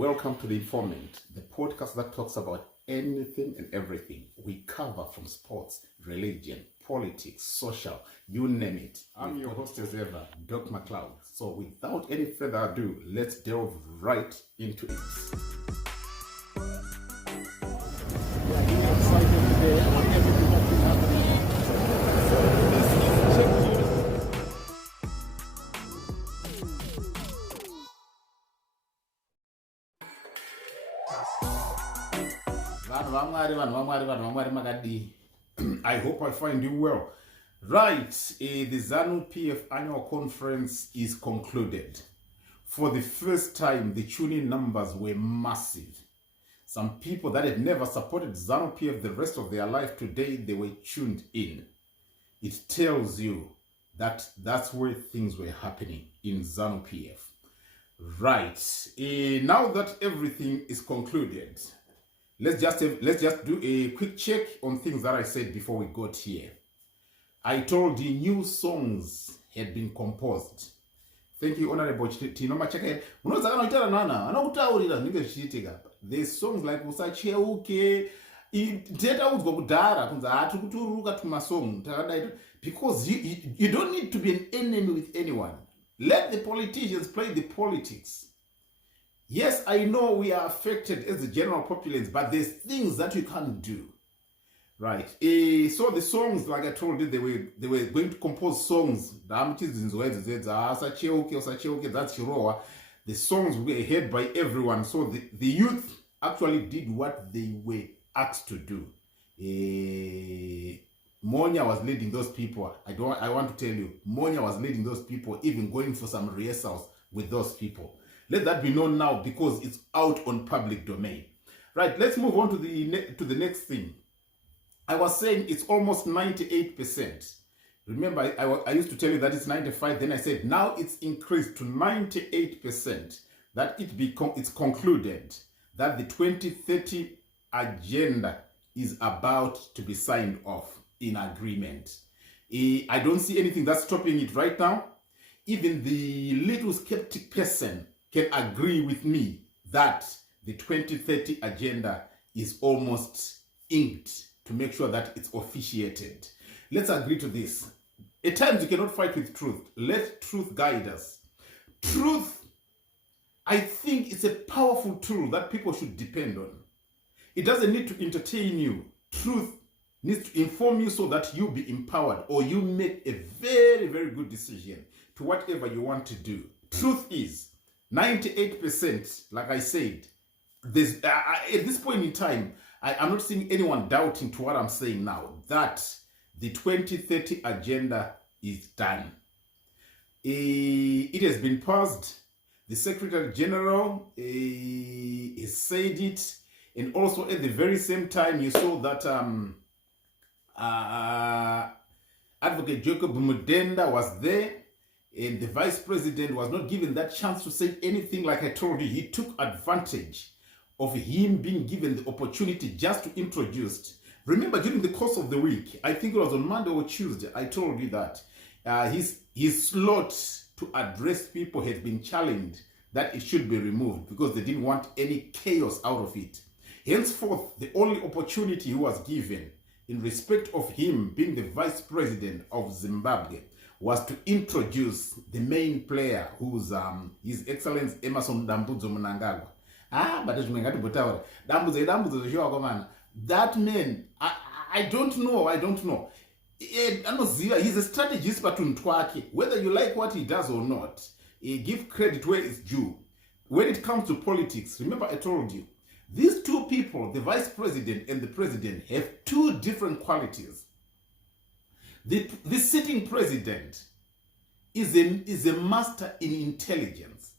Welcome to The Informant, the podcast that talks about anything and everything. We cover from sports, religion, politics, social, you name it. I'm your host as ever, Doc McLeod. So without any further ado, let's delve right into it. I hope I find you well. Right, the Zanu PF annual conference is concluded. For the first time, the tune-in numbers were massive. Some people that had never supported Zanu PF the rest of their life today, they were tuned in. It tells you that that's where things were happening in Zanu PF. Right, now that everything is concluded, let's just do a quick check on things that I said before we got here. I told you new songs had been composed. Thank you, Honorable Tino Machake. There's songs like Usacheuke, because you don't need to be an enemy with anyone. Let the politicians play the politics. Yes, I know we are affected as the general populace, but there's things that you can't do. Right. So the songs, like I told you, they were going to compose songs. The songs were heard by everyone. So the youth actually did what they were asked to do. Monya was leading those people. I want to tell you, Monya was leading those people, even going for some rehearsals with those people. Let that be known now because it's out on public domain. Right, let's move on to the next thing. I was saying it's almost 98%. Remember, I used to tell you that it's 95. Then I said now it's increased to 98%. That it's concluded that the 2030 agenda is about to be signed off in agreement. I don't see anything that's stopping it right now. Even the little skeptic person can agree with me that the 2030 agenda is almost inked to make sure that it's officiated. Let's agree to this. At times you cannot fight with truth. Let truth guide us. Truth, I think it's a powerful tool that people should depend on. It doesn't need to entertain you. Truth needs to inform you so that you be empowered or you make a very, very good decision to whatever you want to do. Truth is 98%, like I said, at this point in time, I'm not seeing anyone doubting to what I'm saying now, that the 2030 agenda is done. It has been passed. The Secretary General has said it. And also at the very same time, you saw that Advocate Jacob Mudenda was there. And the Vice President was not given that chance to say anything. Like I told you, he took advantage of him being given the opportunity just to introduce. Remember, during the course of the week, I think it was on Monday or Tuesday, I told you that his slot to address people had been challenged, that it should be removed because they didn't want any chaos out of it. Henceforth, the only opportunity he was given in respect of him being the Vice President of Zimbabwe was to introduce the main player, who's His Excellency Zanu Mnangagwa. That man, I don't know. He's a strategist, but whether you like what he does or not, give credit where it's due. When it comes to politics, remember I told you, these two people, the Vice President and the President, have two different qualities. The sitting president is a master in intelligence.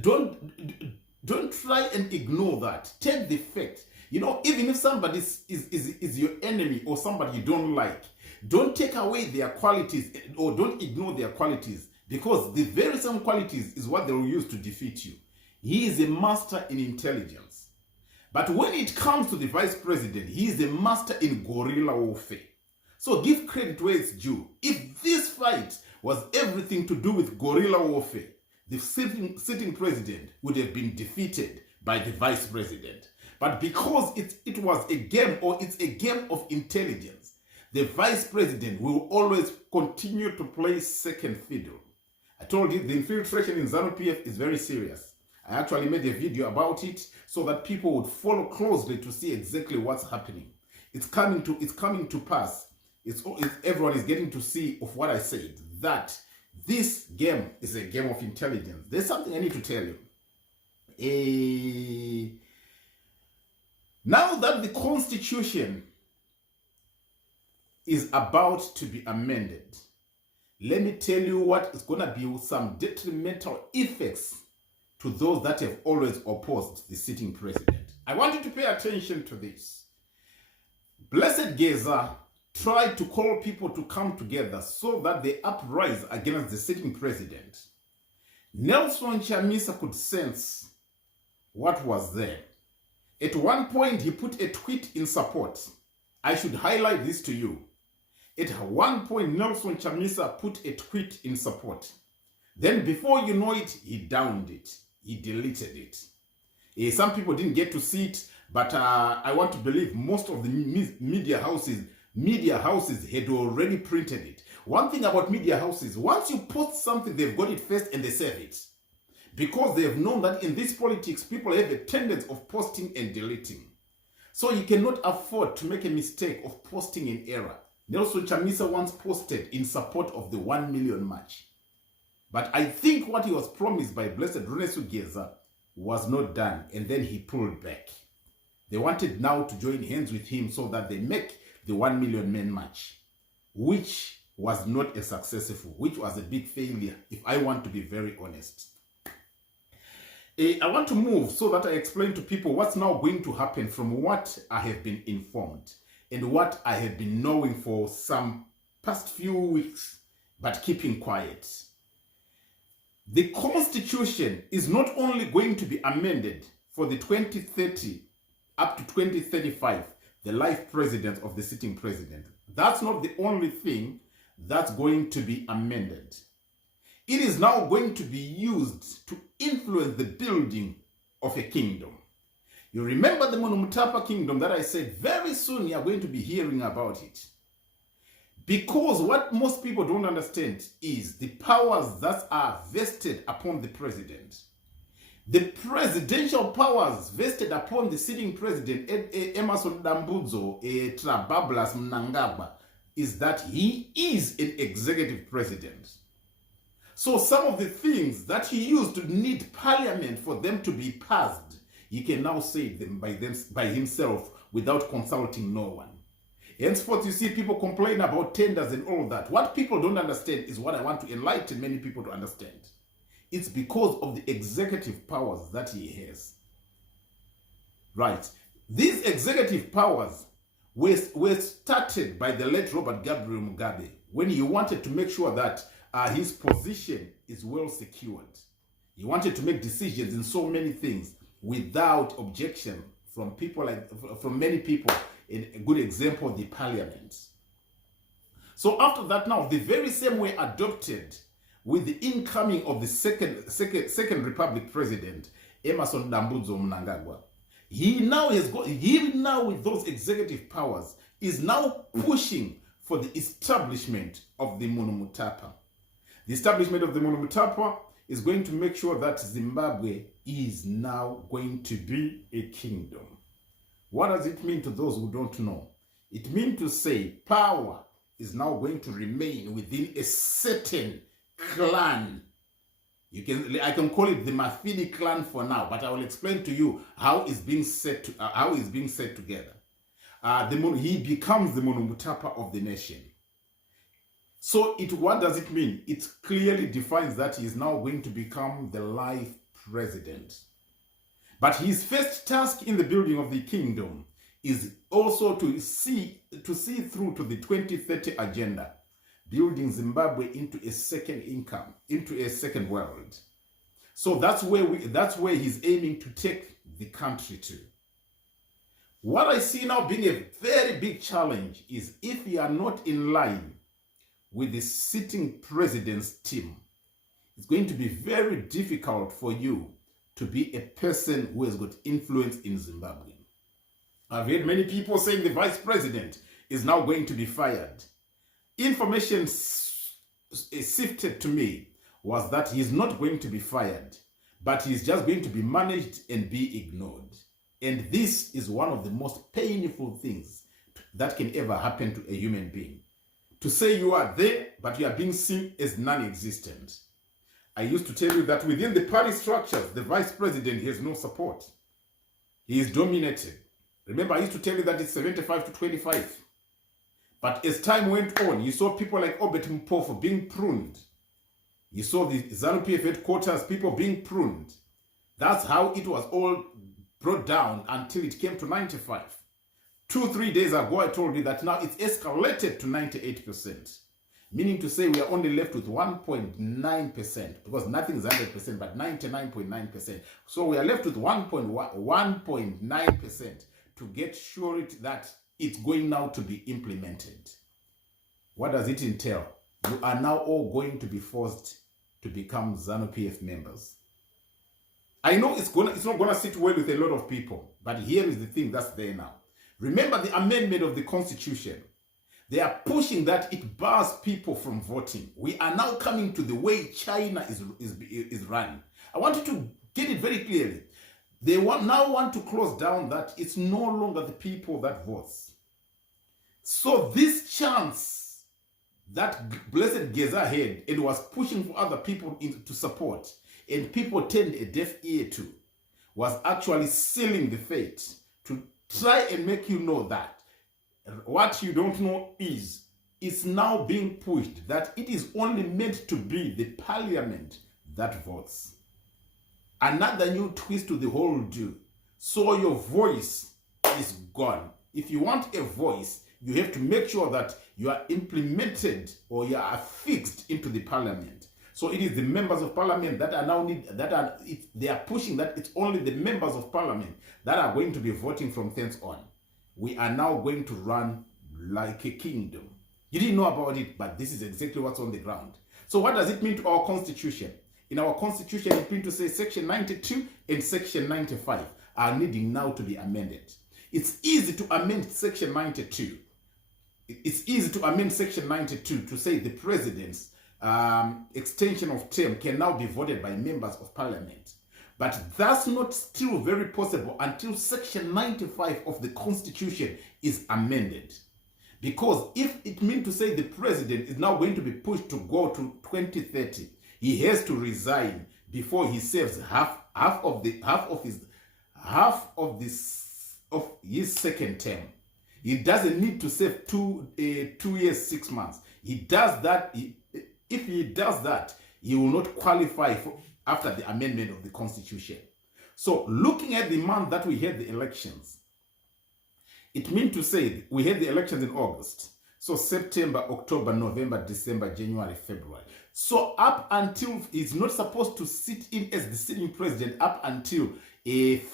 Don't try and ignore that. Take the fact. You know, even if somebody is your enemy or somebody you don't like, don't take away their qualities or don't ignore their qualities, because the very same qualities is what they will use to defeat you. He is a master in intelligence. But when it comes to the Vice President, he is a master in guerrilla warfare. So give credit where it's due. If this fight was everything to do with guerrilla warfare, the sitting president would have been defeated by the vice president. But because it was a game, or it's a game of intelligence, the vice president will always continue to play second fiddle. I told you the infiltration in Zanu PF is very serious. I actually made a video about it so that people would follow closely to see exactly what's happening. It's coming to pass. Everyone is getting to see of what I said, that this game is a game of intelligence. There's something I need to tell you. Now that the Constitution is about to be amended, let me tell you what is going to be some detrimental effects to those that have always opposed the sitting president. I want you to pay attention to this. Blessed Geza tried to call people to come together so that they uprise against the sitting president. Nelson Chamisa could sense what was there. At one point, he put a tweet in support. I should highlight this to you. At one point, Nelson Chamisa put a tweet in support. Then before you know it, he downed it. He deleted it. Some people didn't get to see it, but I want to believe most of the media houses had already printed it. One thing about media houses, once you post something, they've got it first and they save it. Because they have known that in this politics, people have a tendency of posting and deleting. So you cannot afford to make a mistake of posting in error. Nelson Chamisa once posted in support of the 1 million march. But I think what he was promised by Blessed Runesu Geza was not done, and then he pulled back. They wanted now to join hands with him so that they make the 1 million men march, which was not as successful, which was a big failure, if I want to be very honest. I want to move so that I explain to people what's now going to happen from what I have been informed and what I have been knowing for some past few weeks, but keeping quiet. The Constitution is not only going to be amended for the 2030 up to 2035, the life president of the sitting president. That's not the only thing that's going to be amended. It is now going to be used to influence the building of a kingdom. You remember the Monumutapa kingdom that I said very soon you are going to be hearing about it. Because what most people don't understand is the powers that are vested upon the president. The presidential powers vested upon the sitting president, Emerson Dambudzo, Trabablas Mnangagwa, is that he is an executive president. So some of the things that he used to need parliament for them to be passed, he can now say them by himself without consulting no one. Henceforth, you see people complain about tenders and all that. What people don't understand is what I want to enlighten many people to understand. It's because of the executive powers that he has. Right. These executive powers were started by the late Robert Gabriel Mugabe when he wanted to make sure that his position is well secured. He wanted to make decisions in so many things without objection from many people. In a good example, the parliament. So after that, now the very same way adopted with the incoming of the second Republic president, Emerson Dambudzo Mnangagwa. He now with those executive powers is now pushing for the establishment of the Monumutapa. The establishment of the Monumutapa is going to make sure that Zimbabwe is now going to be a kingdom. What does it mean to those who don't know? It means to say power is now going to remain within a certain clan. I can call it the Mafini clan for now, but I will explain to you how it's being set together. He becomes the Monumutapa of the nation. So what does it mean? It clearly defines that he is now going to become the life president. But his first task in the building of the kingdom is also to see through to the 2030 agenda, building Zimbabwe into a second income, into a second world. So that's where he's aiming to take the country to. What I see now being a very big challenge is if you are not in line with the sitting president's team, it's going to be very difficult for you to be a person who has got influence in Zimbabwe. I've heard many people saying the vice president is now going to be fired. Information sifted to me was that he's not going to be fired, but he's just going to be managed and be ignored. And this is one of the most painful things that can ever happen to a human being. To say you are there, but you are being seen as non-existent. I used to tell you that within the party structures, the vice president has no support. He is dominated. Remember, I used to tell you that it's 75 to 25. But as time went on, you saw people like ED Mnangagwa being pruned. You saw the Zanu PF headquarters, people being pruned. That's how it was all brought down until it came to 95. 2-3 days ago, I told you that now it's escalated to 98%. Meaning to say we are only left with 1.9%, because nothing is 100%, but 99.9%. So we are left with 1.9% to get sure that it's going now to be implemented. What does it entail? You are now all going to be forced to become Zanu PF members. I know it's not gonna sit well with a lot of people, but here is the thing that's there now. Remember the amendment of the Constitution. They are pushing that it bars people from voting. We are now coming to the way China is run. I want you to get it very clearly. They now want to close down that it's no longer the people that votes. So this chance that Blessed Geza had and was pushing for other people to support, and people turned a deaf ear to, was actually sealing the fate to try and make you know that what you don't know is it's now being pushed that it is only meant to be the parliament that votes. Another new twist to the whole deal. So your voice is gone. If you want a voice, you have to make sure that you are implemented or you are fixed into the parliament. So it is the members of parliament that are now they are pushing that it's only the members of parliament that are going to be voting from thence on. We are now going to run like a kingdom. You didn't know about it, but this is exactly what's on the ground. So what does it mean to our constitution? In our constitution, it means to say section 92 and section 95 are needing now to be amended. It's easy to amend section 92. It's easy to amend section 92 to say the president's extension of term can now be voted by members of parliament. But that's not still very possible until section 95 of the Constitution is amended. Because if it means to say the president is now going to be pushed to go to 2030, he has to resign before he serves half of his second term. He doesn't need to serve 2 years, 6 months. He does that. If he does that, he will not qualify for after the amendment of the Constitution. So looking at the month that we had the elections, it means to say we had the elections in August. So September, October, November, December, January, February. So up until, he's not supposed to sit in as the sitting president up until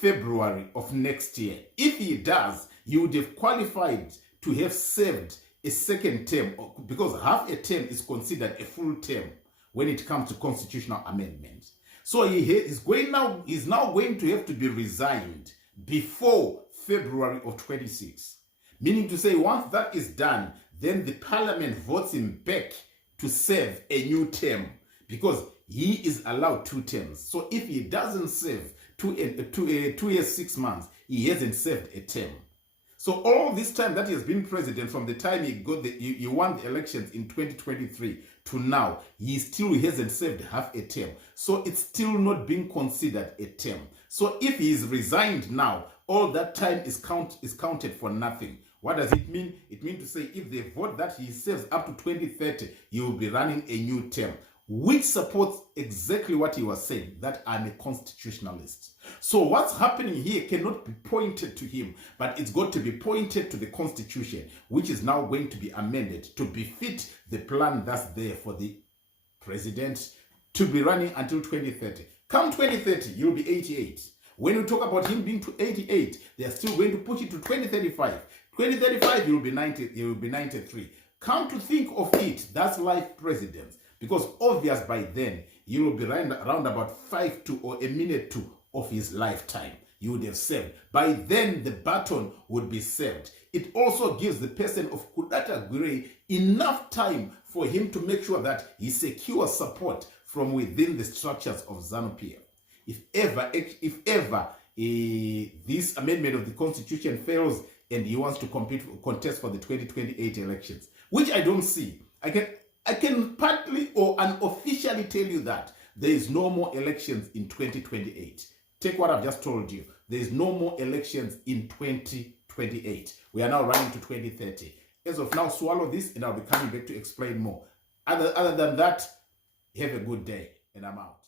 February of next year. If he does, he would have qualified to have served a second term, because half a term is considered a full term when it comes to constitutional amendment. So he's now going to have to be resigned before February of 26. Meaning to say, once that is done, then the parliament votes him back to serve a new term, because he is allowed 2 terms. So if he doesn't serve 2 years, 6 months, he hasn't served a term. So all this time that he has been president, from the time he won the elections in 2023 to now, he still hasn't served half a term. So it's still not being considered a term. So if he is resigned now, all that time is counted for nothing. What does it mean? It means to say if they vote that he serves up to 2030, he will be running a new term, which supports exactly what he was saying, that I'm a constitutionalist. So what's happening here cannot be pointed to him, but it's got to be pointed to the Constitution, which is now going to be amended to befit the plan that's there for the president to be running until 2030. Come 2030, you'll be 88. When we talk about him being to 88, they are still going to push it to 2035. 2035, he will be 90, he will be 93. Come to think of it, that's life presidents. Because obvious by then, he will be around about 5 to or a minute to of his lifetime. He would have served. By then, the baton would be served. It also gives the person of Kudata Gure enough time for him to make sure that he secures support from within the structures of Zanu PF. If ever this amendment of the Constitution fails and he wants to contest for the 2028 elections, which I don't see, I can partly or unofficially tell you that there is no more elections in 2028. Take what I've just told you. There is no more elections in 2028. We are now running to 2030. As of now, swallow this and I'll be coming back to explain more. Other than that, have a good day and I'm out.